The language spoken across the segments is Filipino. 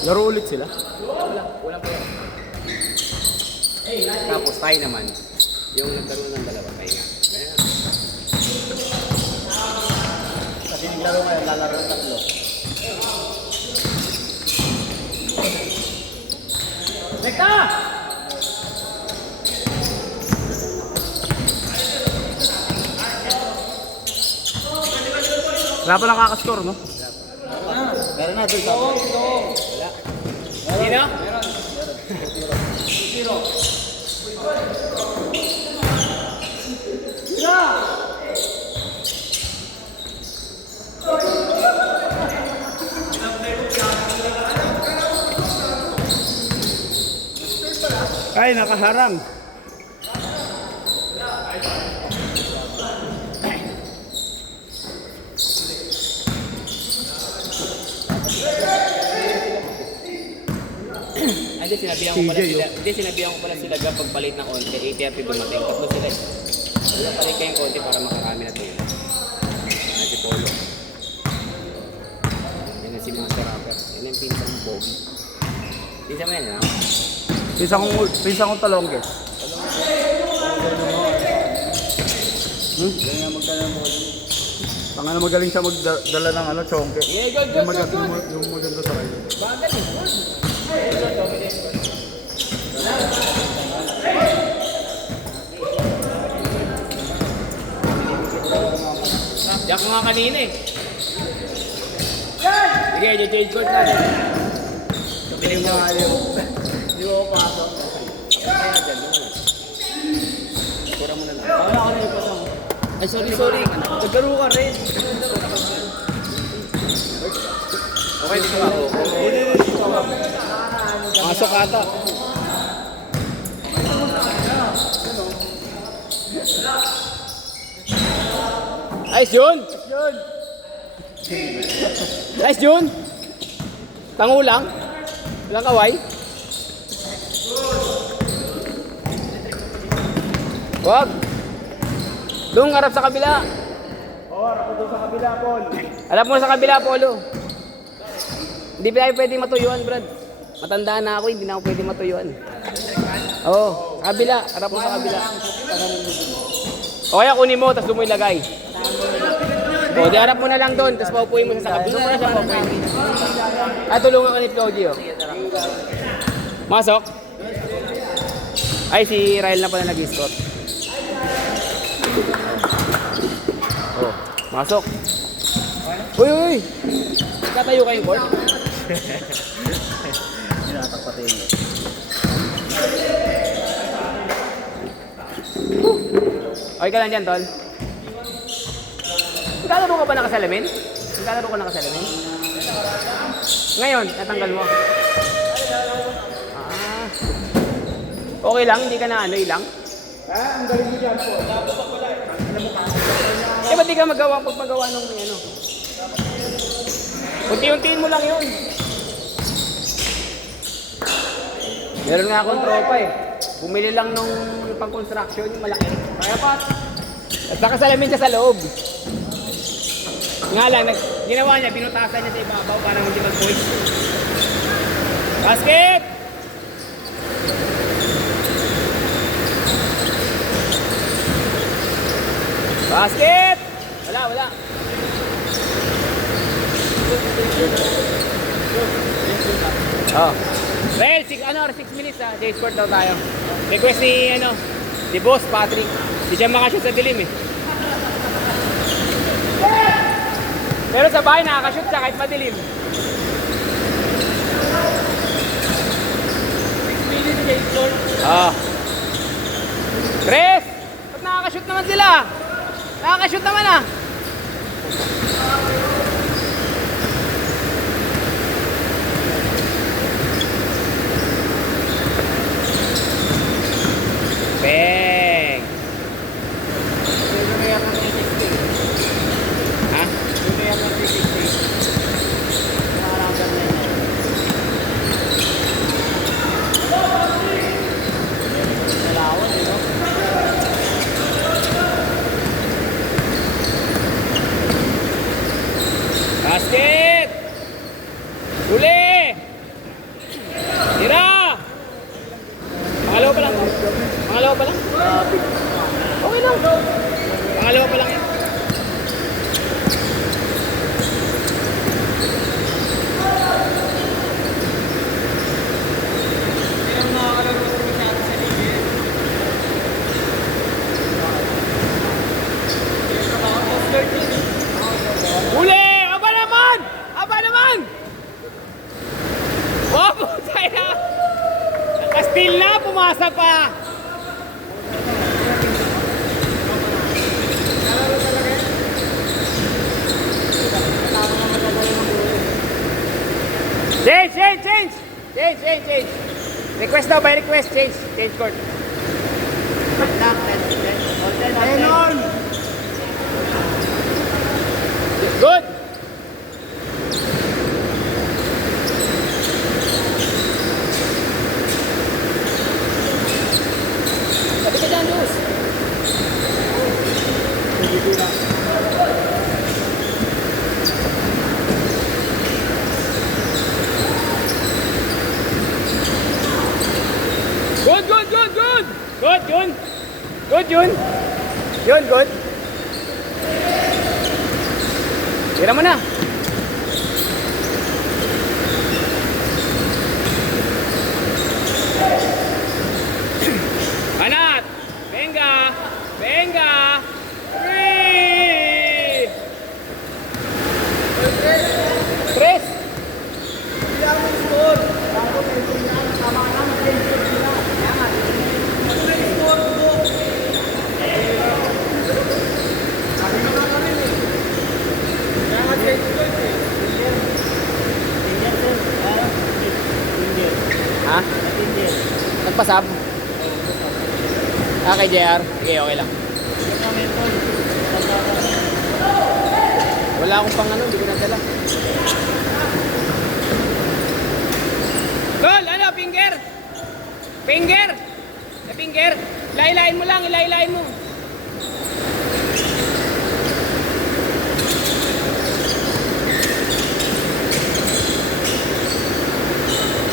Laro ulit sila. Wala po. Tapos tayo naman, yung nagkaroon ng dalawa, tayo nga. Kaya, Kasi naglaro ngayon, lalaro ng tatlo. Nekta! Wala pa nakakaskor, no? Meron na doon sa... sino? Ay, nakaharang. Hindi, sinabihan ko pala sila. Hindi, sinabihan ko pala sila kapag palit ng konti, 8:30 dumating. Tatlo sila eh. Wala palit kayong konti para makarami na tayo. Si Polo. Yan ang si Master Rapper. Yan ang pinsan mo, Bobby. Pinsan mo yan, ha? Pinsan kong talongges. Yan nga magdala ng ball. Tanga na magaling siya magdala ng ano, chongke. Yeah, good, good, good, good. Yung maganda sa kanya. Bagal eh, good. Diyan ko nga kanina eh. Sige, change court natin. Hindi mo ayaw. Hindi mo pasok. Kura mo na lang. Wala ako na ipasok. Ay, sorry. Naglaro ka rin. Okay, dito ako. Pasok ata. Ayos yun! Ayos yun! Tango lang. Walang kaway. Wag! Doon, harap sa kabila. Oo, harap ko doon sa kabila, Paul. Harap mo sa kabila, Polo. Hindi tayo pwede matuyuan, Brad. Matanda na ako, hindi na ako pwede matuyuan. Oo, kabila. Harap mo sa kabila. O kaya kunin mo, tapos doon mo ilagay. O, di harap mo na lang doon, tapos paupuin mo sa kabila. Doon mo na siya paupuin. At tulungan ka ni Claudio. Masok. Ay, si Ryle na pala nag-score. Oh, masok. Uy! Tatayo kayong court? Tinatakpatin mo. Okay ka lang dyan, Tol? Nagkalaro ka ba nakasalamin? Nagkalaro ka nakasalamin? Ngayon, natanggal mo. Ah. Okay lang, hindi ka na ano, ilang? Ang galing mo dyan, Paul. Dapat pa pala. Alam mo ka. Eh, ba't di ka pagmagawa nung ano? Unti-untiin mo lang yun. Meron nga akong tropa eh. Bumili lang nung pang-construction yung malaki. Kaya pa. At nakasalamin siya sa loob. Nga lang, ginawa niya, pinutasan niya sa ibabaw para hindi mag-twist. Basket! Basket! Wala. Oh. Well, 6 minutes ha. J-Sport daw tayo. Request ni, ni Boss Patrick. Hindi siya makashoot sa dilim eh. Pero sa bahay nakakashoot siya kahit madilim. 6 minutes J-Sport. Ah. Chris! Ba't nakakashoot naman sila? Nakakashoot naman ah. Bang! Ha? Basket! Huli! Tira! Pangalawa pa lang. Pangalawa pa lang. Okay lang. Pangalawa pa lang yan. Huli! Aba naman! Aba naman! Oh, putay na! Nakastil na, pumasa pa! Change! Request daw, by request, change court. Enon! Good! Sabi ka dyan, Luz. Good, Jun. Good. Tira mo na. Anat! Venga! 3! 3! Ha? Nagpasab? Kay JR? Okay lang. Wala akong pang ano, hindi ko nadala. Tol, ano, finger? Finger? Ilailain mo lang, ilailain mo.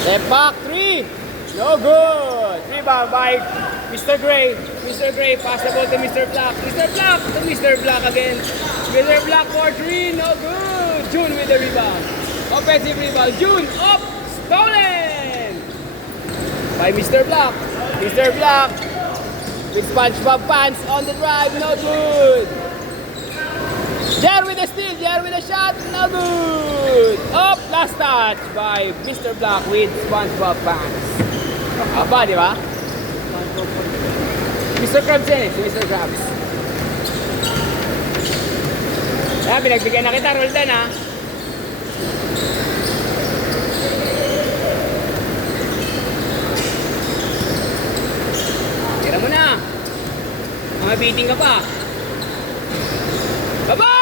Step back, 3. No good. Rebound by Mr. Gray. Mr. Gray, pass the ball to Mr. Black. Mr. Black to Mr. Black again. Mr. Black for 3. No good. June with the rebound. Offensive rebound. June up. Stolen by Mr. Black. Mr. Black with SpongeBob pants on the drive. No good. Jer with a steal, Jer with a shot, no good! Up, last touch by Mr. Black with SpongeBob pants. Aba, di ba? Mr. Krabs yan eh, si Mr. Krabs. Kaya pinagbigyan na kita, Roldan ha. Tira mo na. Mga beating ka pa. Baba!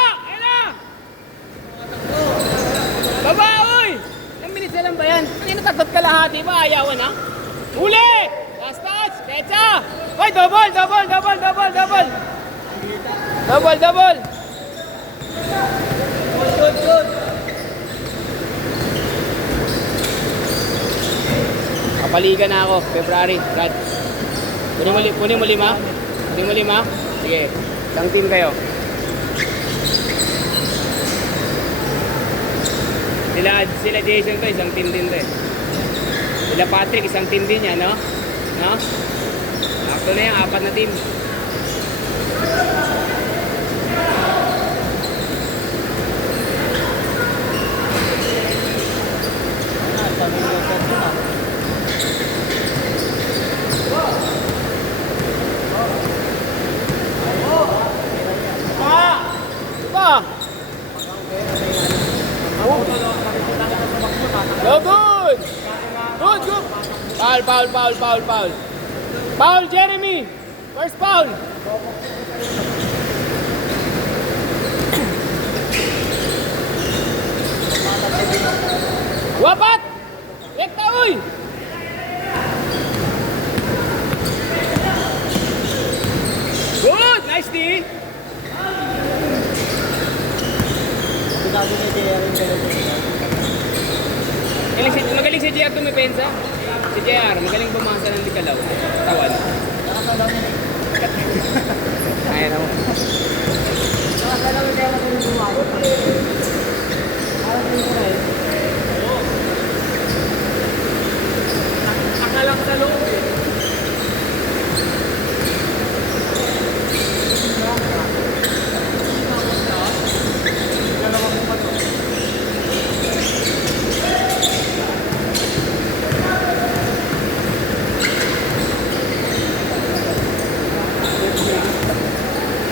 Baba, oy! Ilang minutes na lang ba yan? Ang tatot kalahati ba? Ayawan ha? Huli! Last touch! Kecha! Oy, double! Good! Kapaligan na ako, February, Brad. Kunin mo lima? Sige, isang team kayo. Sila Jason to, isang team din to eh. Sila Patrick, isang team din yan, no? No? Sakto na yan, 4 na team. No good! Good! Foul. Foul, Jeremy! First foul! Wapat! Rekta, uy! Good! Nice D! Magaling si JR tumipensa. Si JR, magaling bumasa ng likalaw. Tawan. Ayan ako. Akalang sa loob eh.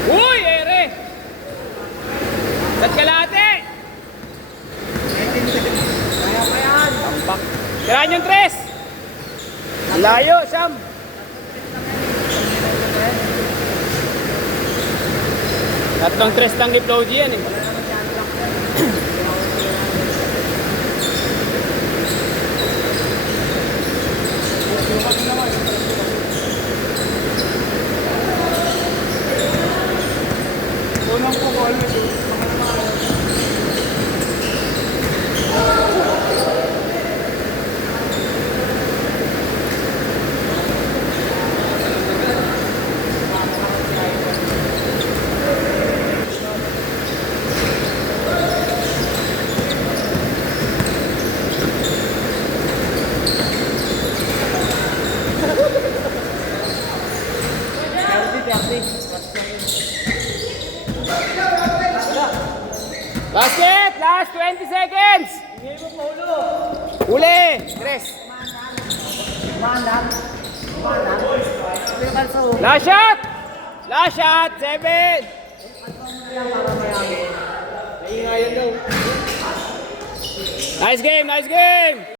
Uy, ere! Ba't kalate? Kaya pa yan. Tampak. Tirahan yung tres! Ang layo, Sam! Tatlong tres lang ni Floji yan eh. Unang po ko, always yun. Basket! Last 20 seconds! Uli! Tres! Last shot! Last shot! 7! Nice game! Nice game!